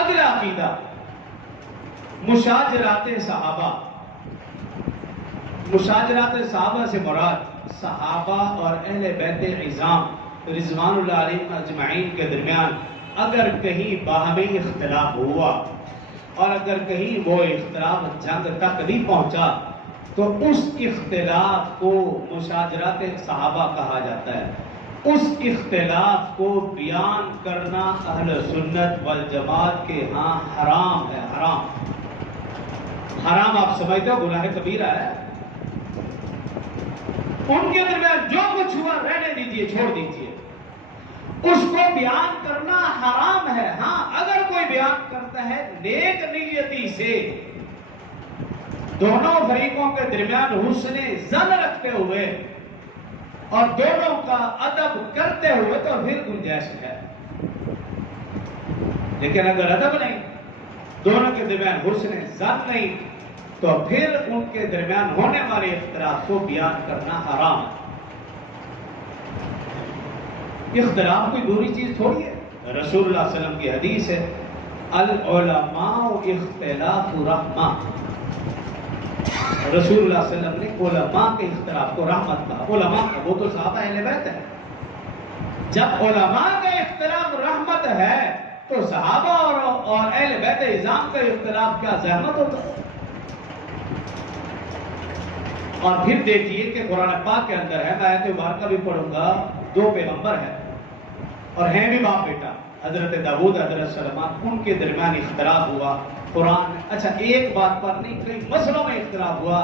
اگلا عقیدہ مشاجرات صحابہ. مشاجرات صحابہ سے مراد صحابہ اور اہل بیت عظام رضوان اللہ علیہم اجمعین کے درمیان اگر کہیں باہمی اختلاف ہوا اور اگر کہیں وہ اختلاف جنگ تک نہیں پہنچا تو اس اختلاف کو مشاجرات صحابہ کہا جاتا ہے. اس اختلاف کو بیان کرنا اہل سنت والجماعت کے ہاں حرام ہے. حرام آپ سمجھتے ہو گناہ کبیرہ ہے. ان کے درمیان جو کچھ ہوا رہنے دیجئے، چھوڑ دیجئے. اس کو بیان کرنا حرام ہے. ہاں اگر کوئی بیان کرتا ہے نیک نیتی سے، دونوں فریقوں کے درمیان حسن ظن رکھتے ہوئے اور دونوں کا ادب کرتے ہوئے، تو پھر گنجائش ہے. لیکن اگر ادب نہیں، دونوں کے درمیان حسن ظن نہیں، تو پھر ان کے درمیان ہونے والے اختلاف کو بیان کرنا حرام ہے. اختلاف کوئی بری چیز تھوڑی ہے. رسول اللہ صلی اللہ علیہ وسلم کی حدیث ہے العلماء اختلاف رحمہ. رسول اللہ صلی اللہ علیہ وسلم نے علماء کے اختلاف کو رحمت کہا. علماء کا وہ تو صحابہ اہل بیت ہے. جب علماء کا اختلاف رحمت ہے تو صحابہ اور اہل بیت عظام کا اختلاف کیا زحمت ہوتا ہے. اور پھر دیکھیے کہ قرآن پاک کے اندر ہے، میں آیت مبارکہ بھی پڑھوں گا، دو پیغمبر ہیں اور ہیں بھی باپ بیٹا، حضرت داؤد حضرت سلیمان. ان کے درمیان اختلاف ہوا قرآن میں. اچھا ایک بات پر نہیں، کئی مسئلوں میں اختلاف ہوا،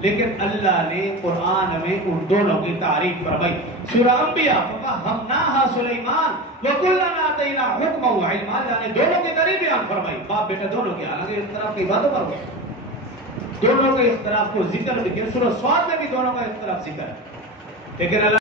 لیکن اللہ نے قرآن میں ان دونوں کی تعریف فرمائی. سورہ انبیاء فَفَهَّمْنَاهَا سُلَيْمَانَ وَكُلًّا آتَيْنَا حُکْمًا وَعِلْمًا. یعنی دونوں کی تعریف بیان فرمائی، باپ بیٹا دونوں کی. حالانکہ اختلاف کی باتوں پر ہوا، دونوں کے اختلاف کو ذکر بھی کیا. سورہ صاد میں بھی دونوں کا اختلاف ذکر ہے، لیکن اللہ